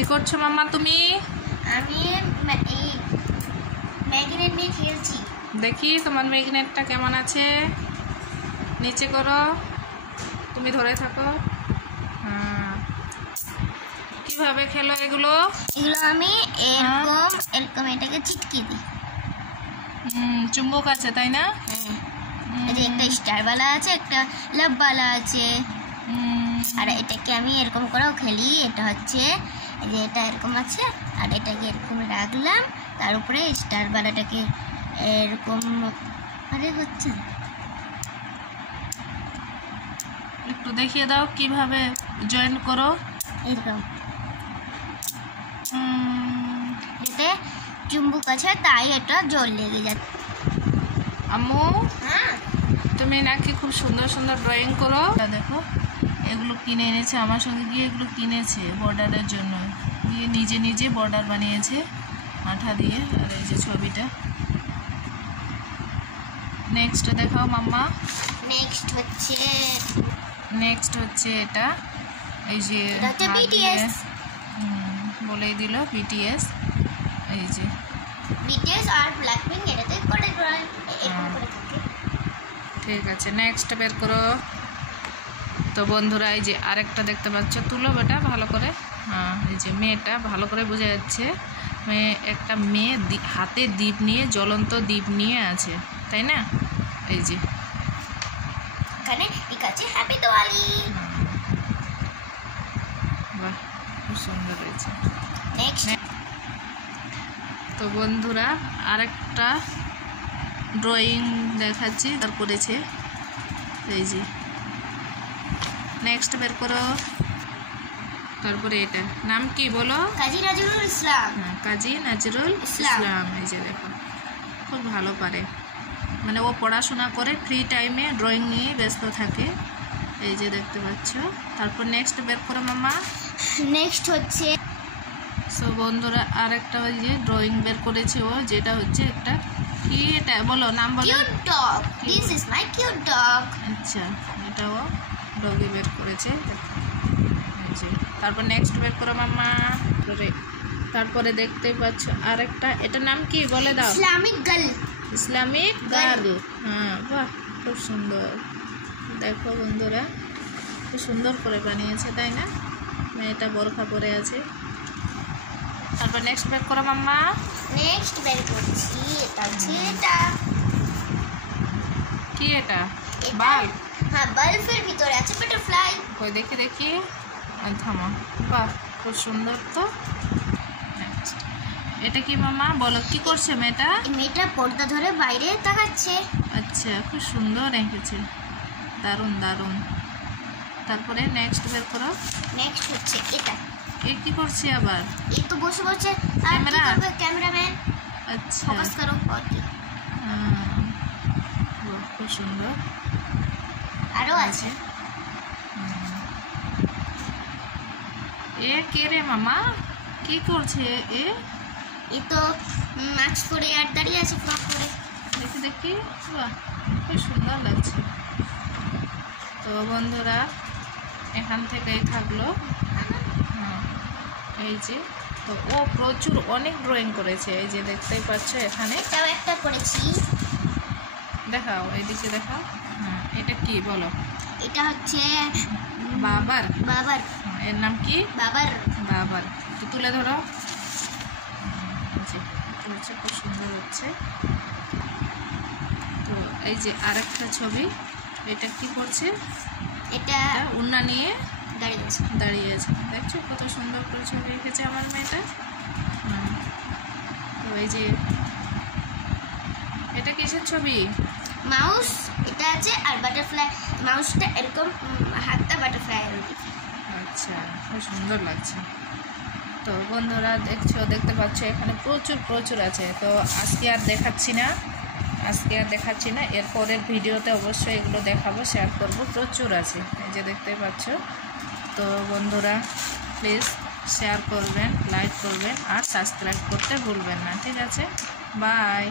কি করছো মাম্মা তুমি? আমি এই ম্যাগনেট নিয়ে খেলছি। দেখি তোমার ম্যাগনেটটা কেমন আছে। নিচে করো, তুমি ধরে থাকো। হ্যাঁ, কিভাবে খেলো এগুলো? আমি এরকম এরকম এটাকে চিটকে দিই। চুম্বক আছে তাই না? এই যে একটা স্টারওয়ালা আছে, একটা লাভওয়ালা আছে। আর এটাকে আমি এরকম করেও খেলি। এটা হচ্ছে এই যে এটা এরকম আছে, আর এটাকে এরকম রাখলাম, তার উপরে স্টারওয়ালাটাকে এরকম। আরে হচ্ছে একটু দেখিয়ে দাও কিভাবে জয়েন করো। এরকম এতে চুম্বক আছে, তাই এটা জল লেগে যাচ্ছে। আম্মু হ্যাঁ, তুমি নাকি খুব সুন্দর সুন্দর ড্রয়িং করো। দেখো এগুলো কিনে এনেছে, আমার সঙ্গে গিয়ে এগুলো কিনেছে বর্ডারের জন্য, গিয়ে নিজে নিজে বর্ডার বানিয়েছে আঠা দিয়ে। আর এই যে ছবিটা। নেক্সট দেখাও মাম্মা। নেক্সট হচ্ছে এটা, এই যে BTS বলেই দিল BTS। এই যে BTS আর ব্ল্যাকপিঙ্ক এটাতে করে ড্রয়িং এরকম করে থাকে। ঠিক আছে, নেক্সট বের করো। তো বন্ধুরা এই যে আরেকটা দেখতে পাচ্ছ, তুলো বেটা ভালো করে। হ্যাঁ, এই যে মেয়েটা ভালো করে বোঝা যাচ্ছে। একটা মেয়ে হাতে দ্বীপ নিয়ে, জ্বলন্ত দ্বীপ নিয়ে আছে, তাই না? এই যে এখানে লেখা আছে হ্যাপি দিওয়ালি। বাহ, খুব সুন্দর হয়েছে। নেক্সট তো বন্ধুরা আরেকটা ড্রয়িং দেখাচ্ছি, তার করেছে। এই যে নেক্সট বের করো। তারপরে এটা নাম কি বলো? কাজী নজরুল ইসলাম। হ্যাঁ, কাজী নজরুল ইসলাম। এই যে দেখো খুব ভালো পারে, মানে ও পড়াশোনা করে, ফ্রি টাইমে ড্রয়িং নিয়ে ব্যস্ত থাকে। এই যে দেখতে পাচ্ছ। তারপর নেক্সট বের করো মাম্মা। নেক্সট হচ্ছে সো বন্ধুরা আরেকটা ওই যে ড্রয়িং বের করেছে ও, যেটা হচ্ছে একটা কি, এটা বলো নাম বলো। Cute dog. This is my cute dog. আচ্ছা, এটাও ডগি বের করেছে। এই যে তারপর নেক্সট বের করো মাম্মা। তারপরে দেখতে পাচ্ছ আরেকটা, এটার নাম কি বলে দাও? Islamic girl. Islamic girl. হ্যাঁ, বাহ, খুব সুন্দর। দেখো বন্ধুরা খুব সুন্দর করে বানিয়েছে, তাই না? মেয়েটা বোরখা পরে আছে। তারপর নেক্সট বের করো মাম্মা। নেক্সট বের করছি, এটা হচ্ছে এটা কি, এটা বাল্ব? হ্যাঁ, বাল্বের ভিতরে আছে বাটারফ্লাই। কই দেখি দেখি, থামো। বাহ, খুব সুন্দর তো। এটা কি মামা বলো, কি করছে মেয়েটা? মেয়েটা পর্দা ধরে বাইরে তাকাচ্ছে। আচ্ছা, খুব সুন্দর এঁকেছে, দারুণ দারুণ। তারপরে নেক্সট বের করো। নেক্সট হচ্ছে এটা। এ কি করছে আবার? এই তো বসে বসে আর কি করবে ক্যামেরাম্যান। আচ্ছা, ফোকাস করো। আর কি, খুব সুন্দর। আরো আছে। এ কে রে মামা, কি করছে এ? এই তো মাস্ক পরে আর দাঁড়িয়ে আছে ফ্রক পরে। দেখি দেখি, বাহ, খুব সুন্দর লাগছে। তো বন্ধুরা এখান থেকেই থাকলো। এই যে, তো ও প্রচুর অনেক ড্রয়িং করেছে। এই যে দেখতেই পাচ্ছ এখানে। এটাও একটা করেছি। দেখাও, এইদিকে দেখাও। হ্যাঁ, এটা কি বলো? এটা হচ্ছে বাবার। বাবার। এর নাম কি? বাবার। বাবার। তো তুলে ধরো। খুব সুন্দর হচ্ছে। তো এই যে আরেকটা ছবি, এটা কি করছে? এটা উন্না নিয়ে দাঁড়িয়ে আছে। দেখছো কত সুন্দর করে ছবি এঁকেছে আমার মেয়েটা। তো এই যে এটা কিসের ছবি? মাউস এটা আছে, আর বাটারফ্লাই। মাউসটা এরকম, হাতটা বাটারফ্লাই। আচ্ছা, খুব সুন্দর লাগছে। তো বন্ধুরা দেখতে পাচ্ছ এখানে প্রচুর আছে। তো আজকে আর দেখাচ্ছি না, এরপরের ভিডিওতে অবশ্যই এগুলো দেখাবো, শেয়ার করবো। প্রচুর আছে, এই যে দেখতে পাচ্ছ। তো বন্ধুরা প্লিজ শেয়ার করবেন, লাইক করবেন, আর সাবস্ক্রাইব করতে ভুলবেন না। ঠিক আছে, বাই।